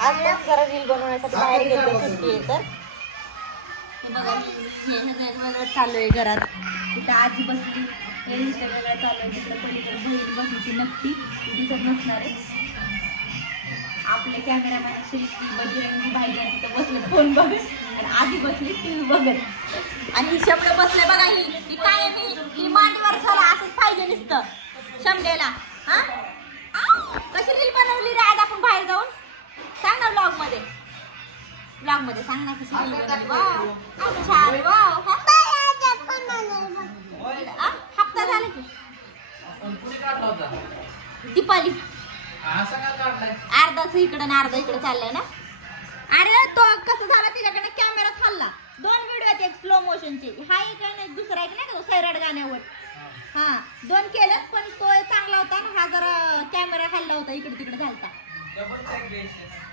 आज पण जरा रील बनवण्यासाठी बाहेर गेले सुट्टी आहे तर हे बघा हे वेगळं चालू आहे घरात. तिथं आजी बसली, हे वेगळं चालू आहे. तिकडे पलीकडे बहीण बसली ती नक्की दिसत नसणार आहे. आपले कॅमेरामॅन शिल्पी बजरंगी भाईजान तिथं बसले फोन बघत आणि आधी बसली टीव्ही बघत आणि शब्द बसले बघा. ही काय ही मांडीवर झाला असंच पाहिजे नुसतं शंभेला. हा कशी रील बनवली रे आज आपण बाहेर जाऊन? सांग ना ब्लॉग मध्ये सांग ना कशी रील बनवली. वाव छान वाव. हप्ता झाला की दीपाली अर्धाच इकडं ना अर्धा इकडे चाललाय ना. अरे तो कसं झाला तिच्याकडे कॅमेरा खाल्ला. 2 व्हिडिओ आहेत, एक स्लो मोशनचे हा एक नाही दुसरा एक नाही का सैराट गाण्यावर. हा 2 केलं पण तो चांगला होता आणि हा जरा कॅमेरा खाल्ला होता इकडे तिकडे झालता.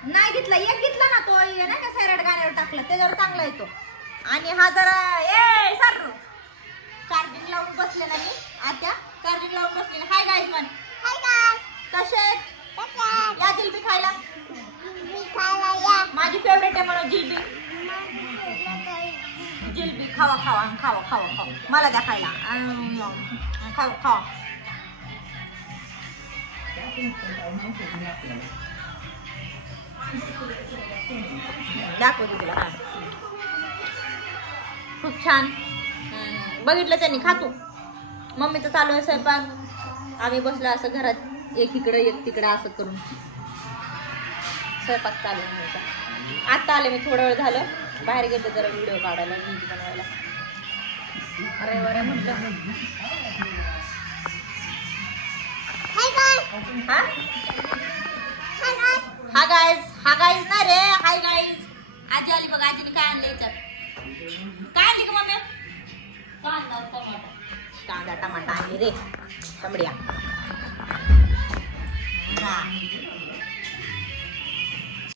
नाही घेतला एक घेतला ना तो नाही का सैराट गाण्यावर टाकला त्याच्यावर चांगला येतो. आणि हा जरा ए सर चार्जिंग लावून बसले ना मी आता चार्जिंग लावून बसले. हाय गाईज म्हण. हाय गाईज कसे या जिलबी खायला या. माझी फेवरेट आहे म्हणून जिलबी. जिलबी खावा खावा खावा खावा खावा मला द्या खायला खावा खावा. दाखवते तुला. हा खूप छान बघितलं त्यांनी. खातो मम्मीचं चालू आहे स्वयंपाक. आम्ही बसलो असं घरात एक इकडं एक तिकडं असं करून स्वयंपाक चालू आहे. आता आले मी थोडा वेळ झालं बाहेर गेलो जरा व्हिडिओ काढायला रील्स बनवायला. अरे बरं म्हटलं हा गाईज ना रे. हाय गाईज आजी आली बघ. आजीने काय आणलं याच्यात? काय आणली का मम्मी? कांदा टमाटा आणली रे चमड्या.